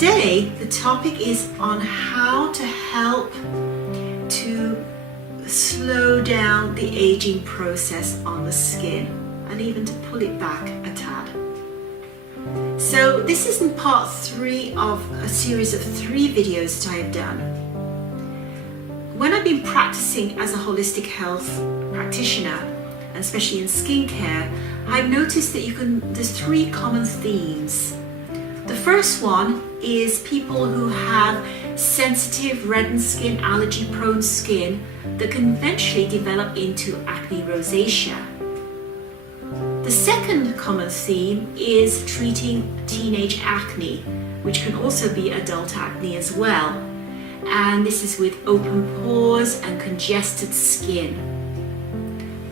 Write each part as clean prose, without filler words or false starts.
today the topic is on how to help to slow down the aging process on the skin and even to pull it back a tad. So this is in part 3 of a series of 3 videos that I have done. When I've been practicing as a holistic health practitioner, and especially in skincare, I've noticed that there's 3 common themes. The first one is people who have sensitive, reddened skin, allergy-prone skin that can eventually develop into acne rosacea. The second common theme is treating teenage acne, which can also be adult acne as well. And this is with open pores and congested skin.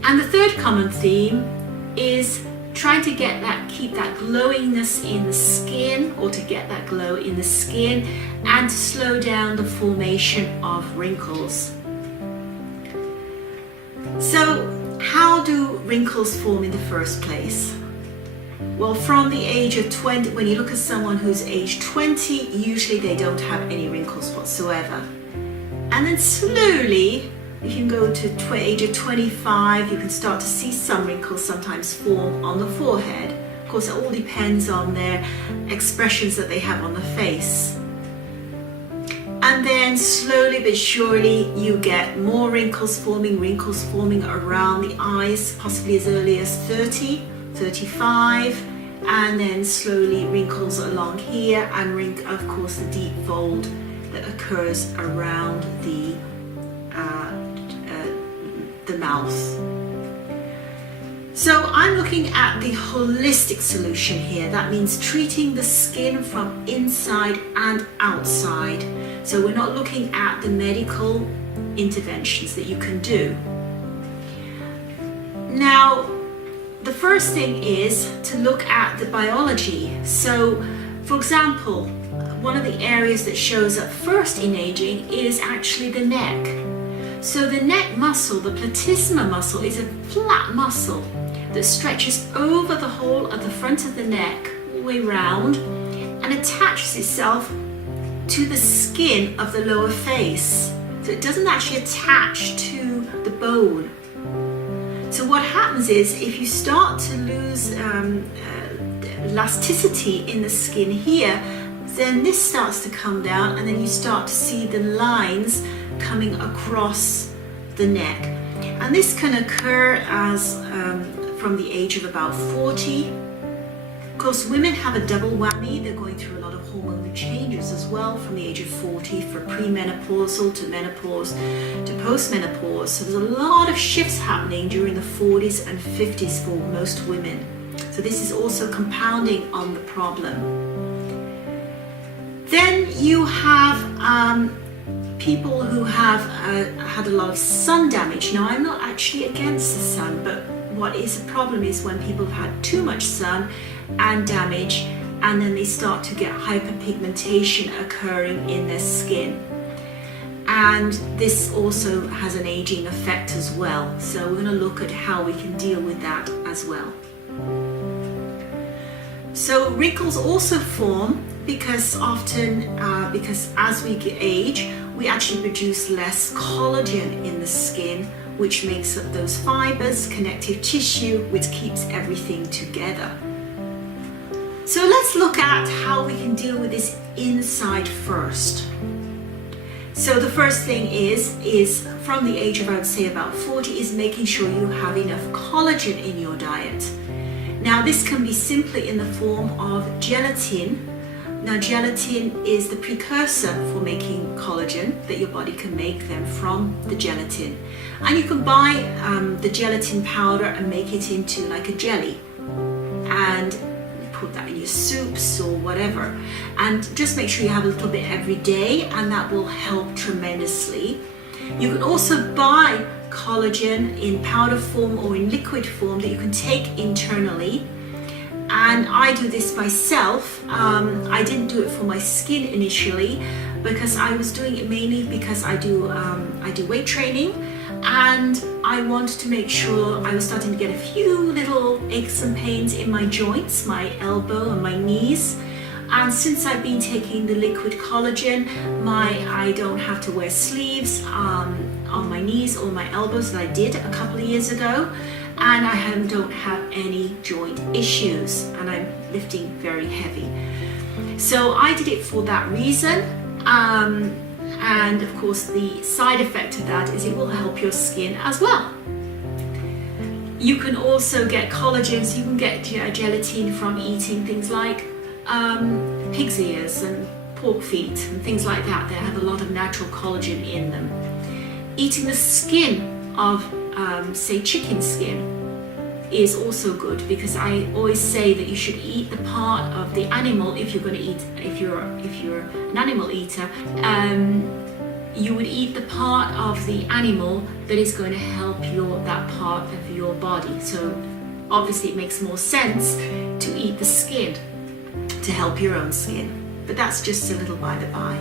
And the third common theme is trying to keep that glowiness in the skin, or to get that glow in the skin, and to slow down the formation of wrinkles. So how do wrinkles form in the first place? Well, from the age of 20, when you look at someone who's age 20, usually they don't have any wrinkles whatsoever. And then slowly, if you can go to age of 25, you can start to see some wrinkles sometimes form on the forehead. Of course, it all depends on their expressions that they have on the face. And then slowly but surely you get more wrinkles forming around the eyes, possibly as early as 30, 35, and then slowly wrinkles along here, and of course the deep fold that occurs around the mouth. So I'm looking at the holistic solution here. That means treating the skin from inside and outside. So we're not looking at the medical interventions that you can do. Now, the first thing is to look at the biology. So, for example, one of the areas that shows up first in aging is actually the neck. So the neck muscle, the platysma muscle, is a flat muscle that stretches over the whole of the front of the neck, all the way round, and attaches itself to the skin of the lower face. So it doesn't actually attach to the bone. So what happens is, if you start to lose elasticity in the skin here, then this starts to come down, and then you start to see the lines coming across the neck. And this can occur as from the age of about 40. Of course, women have a double whammy. They're going through a lot of hormonal changes as well from the age of 40, for premenopausal to menopause to postmenopause. So there's a lot of shifts happening during the 40s and 50s for most women. So this is also compounding on the problem. Then you have people who have had a lot of sun damage. Now, I'm not actually against the sun, but what is a problem is when people have had too much sun and damage, and then they start to get hyperpigmentation occurring in their skin. And this also has an aging effect as well. So we're going to look at how we can deal with that as well. So wrinkles also form because as we age, we actually produce less collagen in the skin, which makes up those fibers, connective tissue, which keeps everything together. So let's look at how we can deal with this inside first. So the first thing is from the age of, I would say, about 40, is making sure you have enough collagen in your diet. Now, this can be simply in the form of gelatin. Now, gelatin is the precursor for making collagen, that your body can make them from the gelatin. And you can buy the gelatin powder and make it into like a jelly, and put that in your soups or whatever. And just make sure you have a little bit every day, and that will help tremendously. You can also buy collagen in powder form or in liquid form that you can take internally. And I do this myself. I didn't do it for my skin initially, because I was doing it mainly because I do weight training, and I wanted to make sure. I was starting to get a few little aches and pains in my joints, my elbow and my knees, And since I've been taking the liquid collagen, I don't have to wear sleeves on my knees or my elbows that I did a couple of years ago, and I don't have any joint issues, and I'm lifting very heavy. So I did it for that reason, and of course the side effect of that is it will help your skin as well. You can also get collagen, so you can get gelatin from eating things like pig's ears and pork feet and things like that. They have a lot of natural collagen in them. Eating the skin of say chicken skin is also good, because I always say that you should eat the part of the animal if you're going to eat, if you're an animal eater, you would eat the part of the animal that is going to help that part of your body. So obviously it makes more sense to eat the skin to help your own skin, but that's just a little by the by.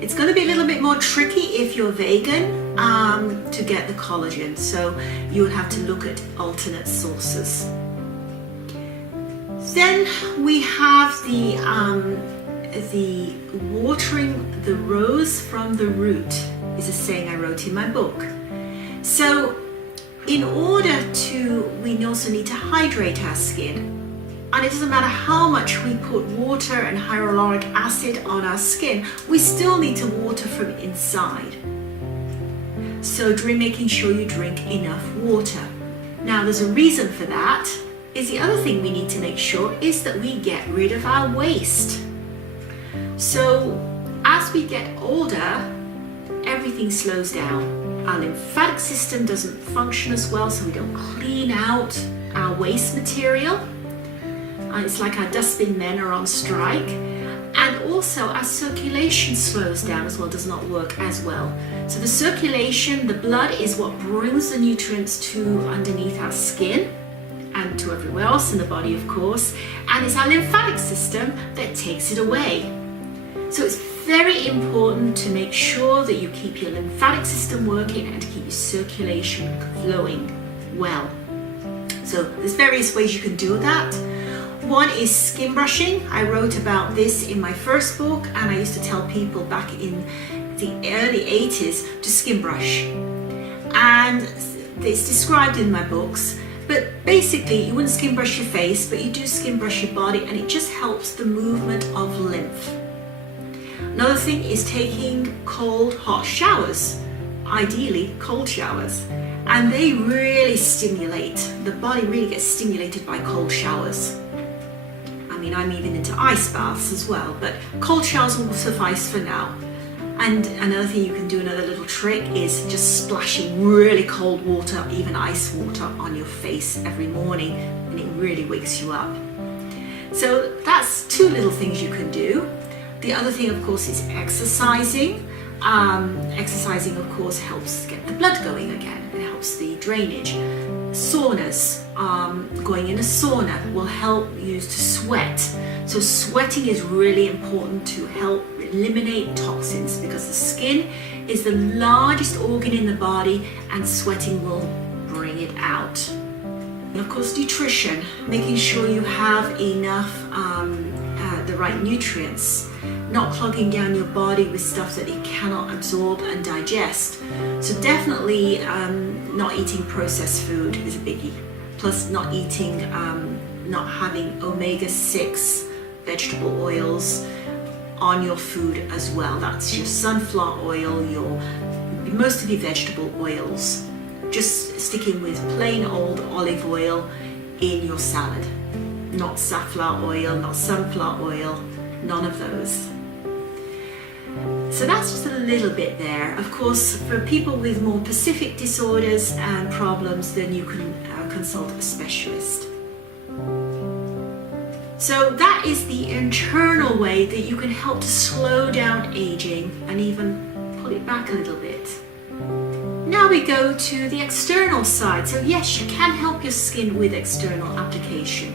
It's going to be a little bit more tricky if you're vegan to get the collagen, so you would have to look at alternate sources. Then we have the watering the rose from the root is a saying I wrote in my book. So in order we also need to hydrate our skin. And it doesn't matter how much we put water and hyaluronic acid on our skin, we still need to water from inside. So making sure you drink enough water. Now there's a reason for that. Is the other thing we need to make sure is that we get rid of our waste. So as we get older, everything slows down. Our lymphatic system doesn't function as well, so we don't clean out our waste material. It's like our dustbin men are on strike. And also our circulation slows down as well, does not work as well. So the circulation, the blood, is what brings the nutrients to underneath our skin and to everywhere else in the body, of course. And it's our lymphatic system that takes it away. So it's very important to make sure that you keep your lymphatic system working and to keep your circulation flowing well. So there's various ways you can do that. One is skin brushing. I wrote about this in my first book, and I used to tell people back in the early 80s to skin brush. And it's described in my books, but basically you wouldn't skin brush your face, but you do skin brush your body, and it just helps the movement of lymph. Another thing is taking cold, hot showers, ideally cold showers. And they really stimulate, the body really gets stimulated by cold showers. I mean, I'm even into ice baths as well, but cold showers will suffice for now. And another thing you can do, another little trick, is just splashing really cold water, even ice water, on your face every morning, and it really wakes you up. So that's two little things you can do. The other thing, of course, is exercising. Exercising, of course, helps get the blood going again. It helps the drainage. Saunas, going in a sauna will help you to sweat. So sweating is really important to help eliminate toxins, because the skin is the largest organ in the body, and sweating will bring it out. And of course, nutrition, making sure you have enough the right nutrients, not clogging down your body with stuff that it cannot absorb and digest. So definitely not eating processed food is a biggie. Plus not having omega-6 vegetable oils on your food as well. That's your sunflower oil, most of your vegetable oils. Just sticking with plain old olive oil in your salad. Not safflower oil, not sunflower oil, none of those. So that's just a little bit there. Of course, for people with more specific disorders and problems, then you can consult a specialist. So that is the internal way that you can help to slow down aging and even pull it back a little bit. Now we go to the external side. So yes, you can help your skin with external application.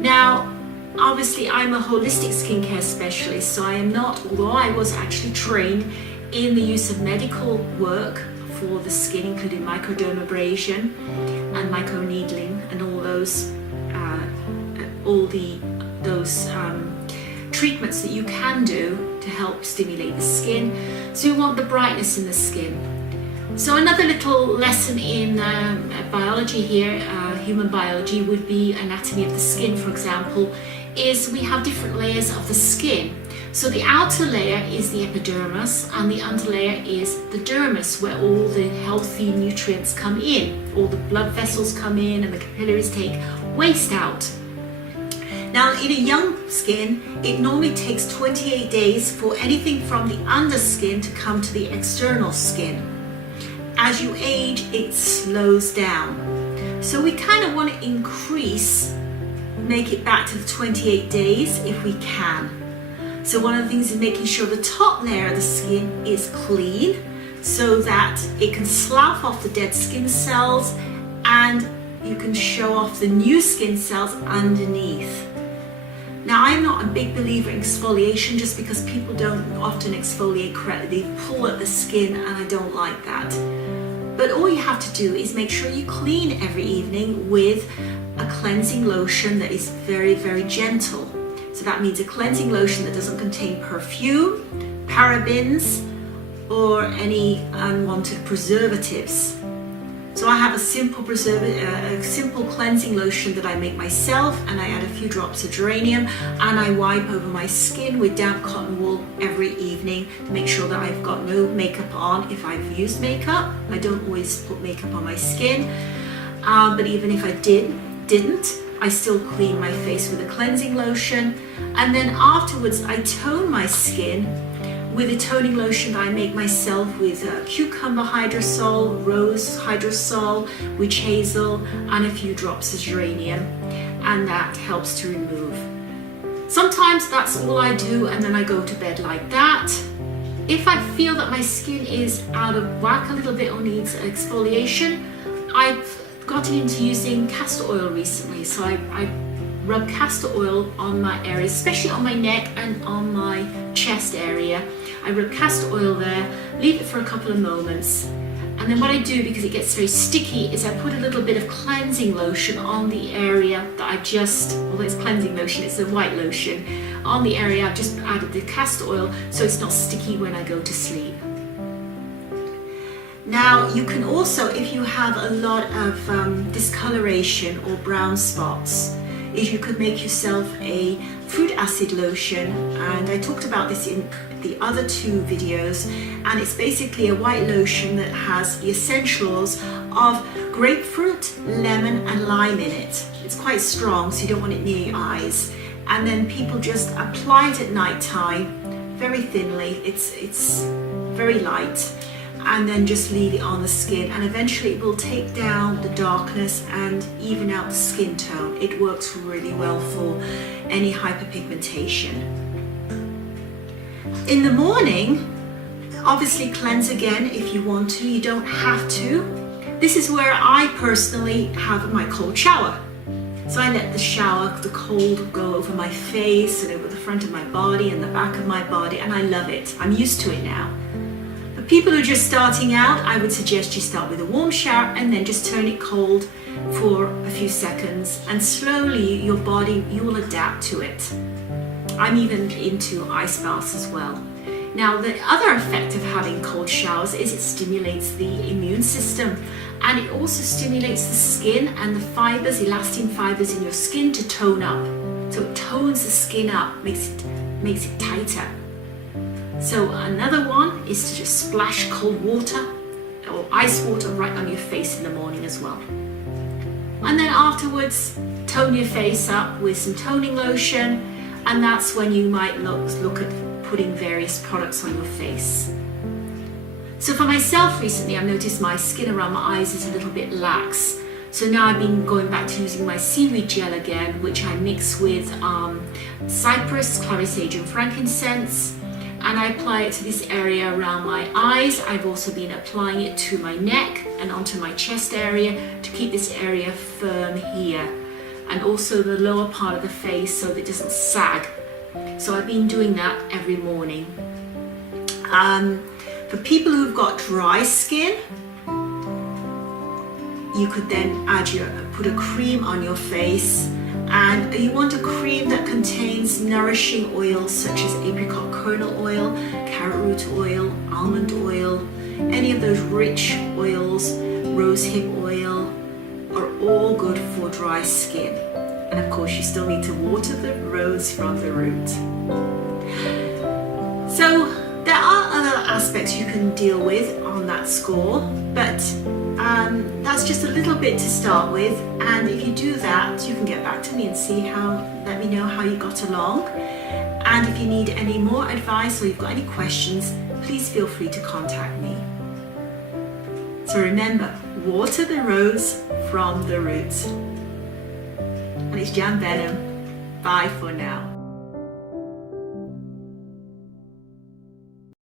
Now, obviously, I'm a holistic skincare specialist, so I am not, although I was actually trained in the use of medical work for the skin, including microdermabrasion and microneedling and all those, all the those treatments that you can do to help stimulate the skin. So you want the brightness in the skin. So another little lesson in biology here, human biology, would be anatomy of the skin, for example, is we have different layers of the skin. So the outer layer is the epidermis and the underlayer is the dermis, where all the healthy nutrients come in, all the blood vessels come in and the capillaries take waste out. Now in a young skin, it normally takes 28 days for anything from the underskin to come to the external skin. As you age, it slows down. So we kind of want to make it back to the 28 days if we can. So one of the things is making sure the top layer of the skin is clean so that it can slough off the dead skin cells and you can show off the new skin cells underneath. Now, I'm not a big believer in exfoliation just because people don't often exfoliate correctly. They pull at the skin and I don't like that. But all you have to do is make sure you clean every evening with a cleansing lotion that is very, very gentle. So that means a cleansing lotion that doesn't contain perfume, parabens, or any unwanted preservatives. So I have a simple cleansing lotion that I make myself, and I add a few drops of geranium and I wipe over my skin with damp cotton wool every evening to make sure that I've got no makeup on. If I've used makeup, I don't always put makeup on my skin, but even if I didn't, I still clean my face with a cleansing lotion, and then afterwards I tone my skin with a toning lotion that I make myself with cucumber hydrosol, rose hydrosol, witch hazel, and a few drops of geranium, and that helps to remove. Sometimes that's all I do and then I go to bed like that. If I feel that my skin is out of whack a little bit or needs exfoliation, I've gotten into using castor oil recently. So I rub castor oil on my areas, especially on my neck and on my chest area. I rub castor oil there, leave it for a couple of moments, and then what I do, because it gets very sticky, is I put a little bit of cleansing lotion on the area that I've just, although it's cleansing lotion, it's a white lotion, on the area I've just added the castor oil so it's not sticky when I go to sleep. Now you can also, if you have a lot of discoloration or brown spots, is you could make yourself a fruit acid lotion, and I talked about this in the other two videos, and it's basically a white lotion that has the essentials of grapefruit, lemon and lime in it. It's quite strong, so you don't want it near your eyes, and then people just apply it at night time very thinly. It's very light, and then just leave it on the skin, and eventually it will take down the darkness and even out the skin tone. It works really well for any hyperpigmentation. In the morning, obviously cleanse again if you want to, you don't have to. This is where I personally have my cold shower. So I let the cold go over my face and over the front of my body and the back of my body, and I love it. I'm used to it now. For people who are just starting out, I would suggest you start with a warm shower and then just turn it cold for a few seconds, and slowly your body, you will adapt to it. I'm even into ice baths as well. Now, the other effect of having cold showers is it stimulates the immune system, and it also stimulates the skin and the fibers, elastin fibers in your skin to tone up. So it tones the skin up, makes it tighter. So another one is to just splash cold water or ice water right on your face in the morning as well. And then afterwards, tone your face up with some toning lotion, and that's when you might look at putting various products on your face. So for myself recently, I've noticed my skin around my eyes is a little bit lax. So now I've been going back to using my seaweed gel again, which I mix with cypress, clary sage and frankincense, and I apply it to this area around my eyes. I've also been applying it to my neck and onto my chest area to keep this area firm here, and also the lower part of the face so that it doesn't sag. So I've been doing that every morning. For people who've got dry skin, you could then put a cream on your face And you want a cream that contains nourishing oils such as apricot kernel oil, carrot root oil, almond oil, any of those rich oils, rosehip oil are all good for dry skin. And of course you still need to water the rose from the root. So there are other aspects you can deal with on that score, but that's just a little bit to start with, and if you do that you can get back to me and let me know how you got along. And if you need any more advice or you've got any questions, please feel free to contact me. So remember, water the rose from the roots. And it's Jan Benham. Bye for now.